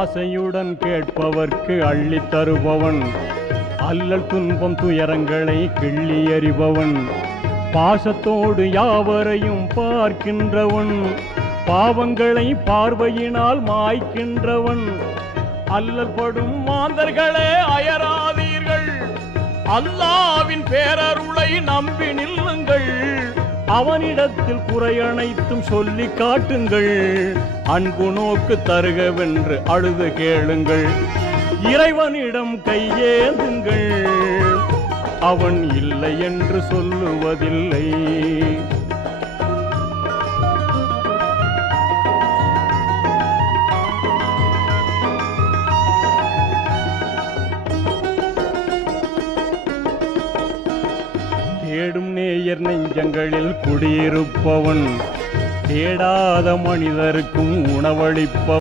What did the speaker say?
ஆசையுடன் கேட்பவர்க்கு அள்ளித் தருபவன், அல்லல் துன்பம் துயரங்களை கிள்ளி எறிபவன், பாசத்தோடு யாவரையும் பார்க்கின்றவன், பாவங்களை பார்வையினால் மாய்க்கின்றவன். அல்லல் படும் மாந்தர்களே அயராதீர்கள், அல்லாவின் பேரருளை நம்பி நில்லுங்கள். அவனிடத்தில் குறையனைத்தும் சொல்லி காட்டுங்கள், அன்பு நோக்கு தருகவென்று அழுது கேளுங்கள். இறைவனிடம் கையேந்துங்கள், அவன் இல்லை என்று சொல்லுவதில்லை. தேடும் நேயர் நெஞ்சங்களில் குடியிருப்பவன், தேடாத மனிதருக்கும் உணவளிப்பவன்.